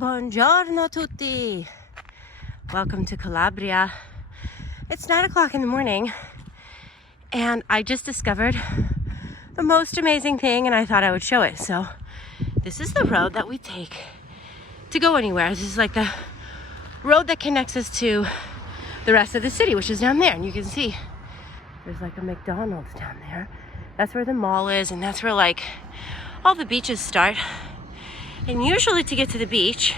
Buongiorno tutti. Welcome to Calabria. It's 9 o'clock in the morning and I just discovered the most amazing thing and I thought I would show it. So this is the road that we take to go anywhere. This is like the road that connects us to the rest of the city, which is down there. And you can see there's like a McDonald's down there. That's where the mall is, and that's where like all the beaches start. And usually to get to the beach,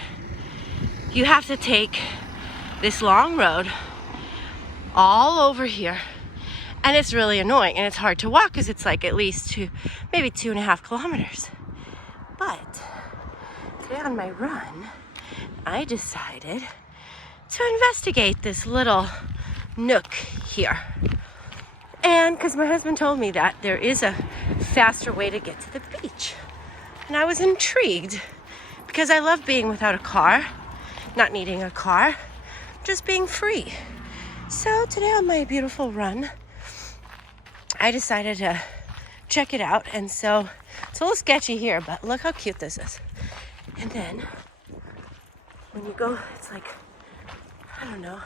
you have to take this long road all over here. And it's really annoying and it's hard to walk because it's like at least maybe 2.5 kilometers. But today on my run, I decided to investigate this little nook here. And because my husband told me that there is a faster way to get to the beach. And I was intrigued because I love being without a car, not needing a car, just being free. So today on my beautiful run, I decided to check it out. And so it's a little sketchy here, but look how cute this is. And then when you go, it's like, I don't know,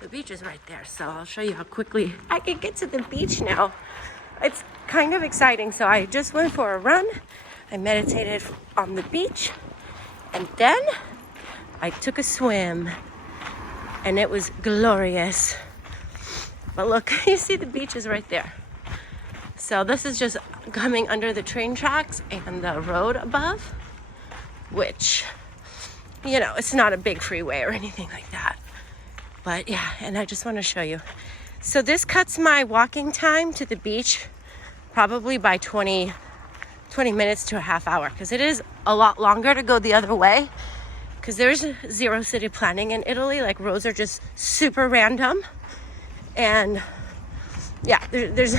the beach is right there. So I'll show you how quickly I can get to the beach now. It's kind of exciting. So I just went for a run. I meditated on the beach, and then I took a swim, and it was glorious. But look, you see the beach is right there. So this is just coming under the train tracks and the road above, which, you know, it's not a big freeway or anything like that. But yeah, and I just want to show you. So this cuts my walking time to the beach probably by 20 minutes to a half hour, because it is a lot longer to go the other way because there's zero city planning in Italy. Like, roads are just super random, and yeah, there's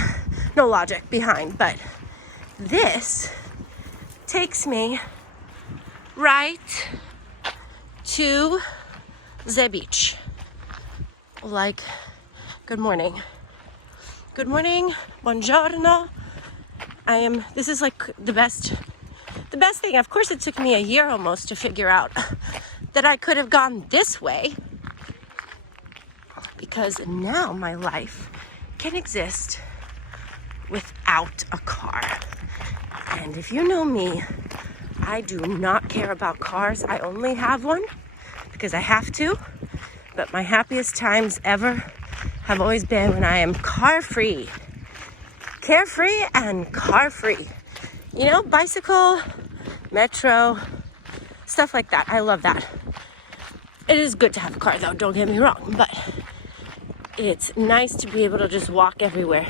no logic behind. But this takes me right to the beach. Like, good morning, buongiorno. This is like the best thing. Of course, it took me a year almost to figure out that I could have gone this way, because now my life can exist without a car. And if you know me, I do not care about cars. I only have one because I have to. But my happiest times ever have always been when I am car-free. Carefree and car-free. You know, bicycle, metro, stuff like that. I love that. It is good to have a car though, don't get me wrong, but it's nice to be able to just walk everywhere.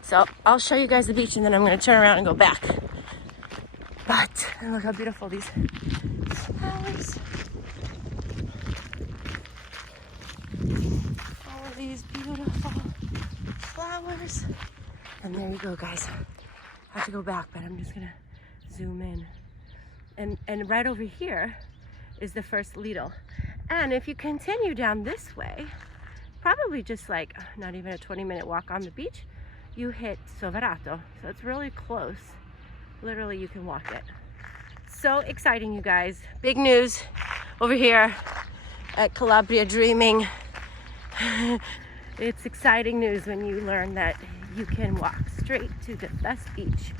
So I'll show you guys the beach and then I'm going to turn around and go back. But look how beautiful these flowers. All of these beautiful flowers. And there you go, guys. I have to go back, but I'm just gonna zoom in. And right over here is the first Lidl. And if you continue down this way, probably just like not even a 20-minute walk on the beach, you hit Soverato. So it's really close. Literally, you can walk it. So exciting, you guys. Big news over here at Calabria Dreaming. It's exciting news when you learn that you can walk straight to the best beach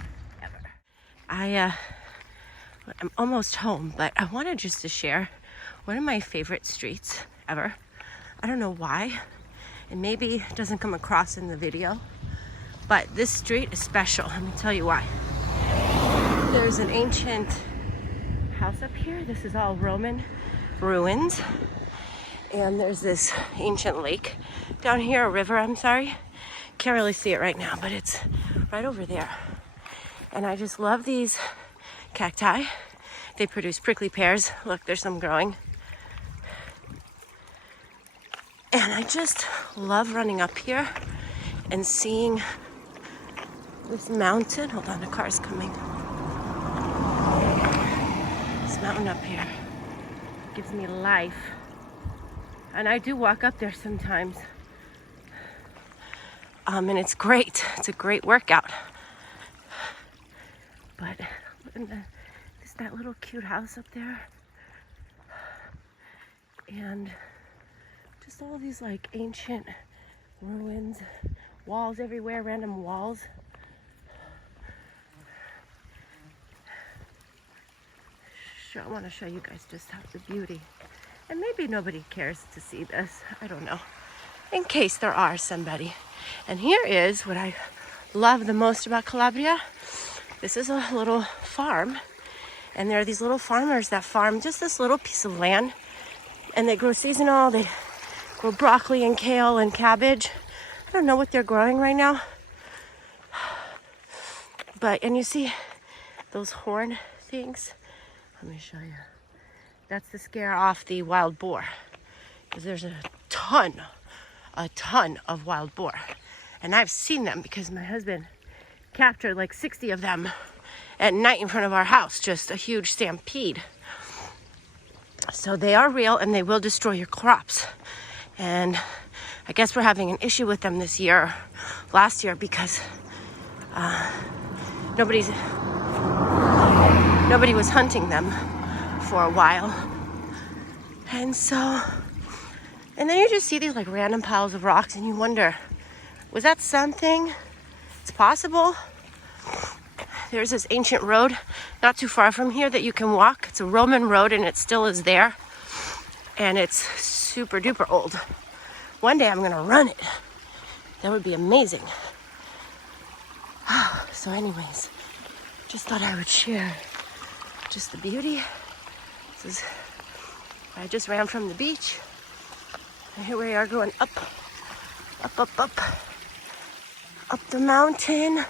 ever. I'm almost home, but I wanted just to share one of my favorite streets ever. I don't know why, and maybe it doesn't come across in the video, but this street is special. Let me tell you why. There's an ancient house up here. This is all Roman ruins. And there's this ancient lake down here, a river, I'm sorry. Can't really see it right now, but it's right over there. And I just love these cacti. They produce prickly pears. Look, there's some growing. And I just love running up here and seeing this mountain. Hold on, the car's coming. This mountain up here gives me life. And I do walk up there sometimes. And it's great. It's a great workout. But that little cute house up there And just all these like ancient ruins, walls everywhere, random walls. I want to show you guys just how the beauty. And maybe nobody cares to see this. I don't know. In case there are somebody. And here is what I love the most about Calabria. This is a little farm. And there are these little farmers that farm just this little piece of land. And they grow seasonal. They grow broccoli and kale and cabbage. I don't know what they're growing right now. And you see those horn things? Let me show you. That's to scare off the wild boar. Because there's a ton of wild boar. And I've seen them because my husband captured like 60 of them at night in front of our house. Just a huge stampede. So they are real and they will destroy your crops. And I guess we're having an issue with them this year, last year, because nobody was hunting them for a while. And then you just see these like random piles of rocks and you wonder, was that something? It's possible. There's this ancient road not too far from here that you can walk. It's a Roman road and it still is there. And it's super duper old. One day I'm gonna run it. That would be amazing. So anyways, just thought I would share just the beauty. I just ran from the beach. And here we are going up the mountain.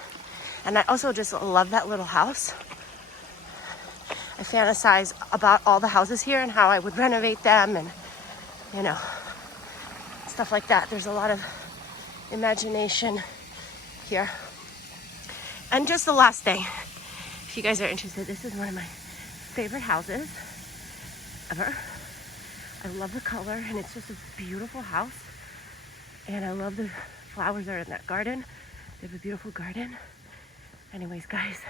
And I also just love that little house. I fantasize about all the houses here and how I would renovate them and, you know, stuff like that. There's a lot of imagination here. And just the last thing, if you guys are interested, this is one of my favorite houses ever. I love the color and it's just a beautiful house. And I love the flowers that are in that garden. They have a beautiful garden. Anyways, guys,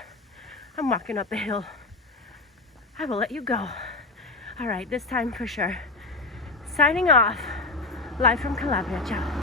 I'm walking up the hill. I will let you go. All right, this time for sure. Signing off, live from Calabria. Ciao.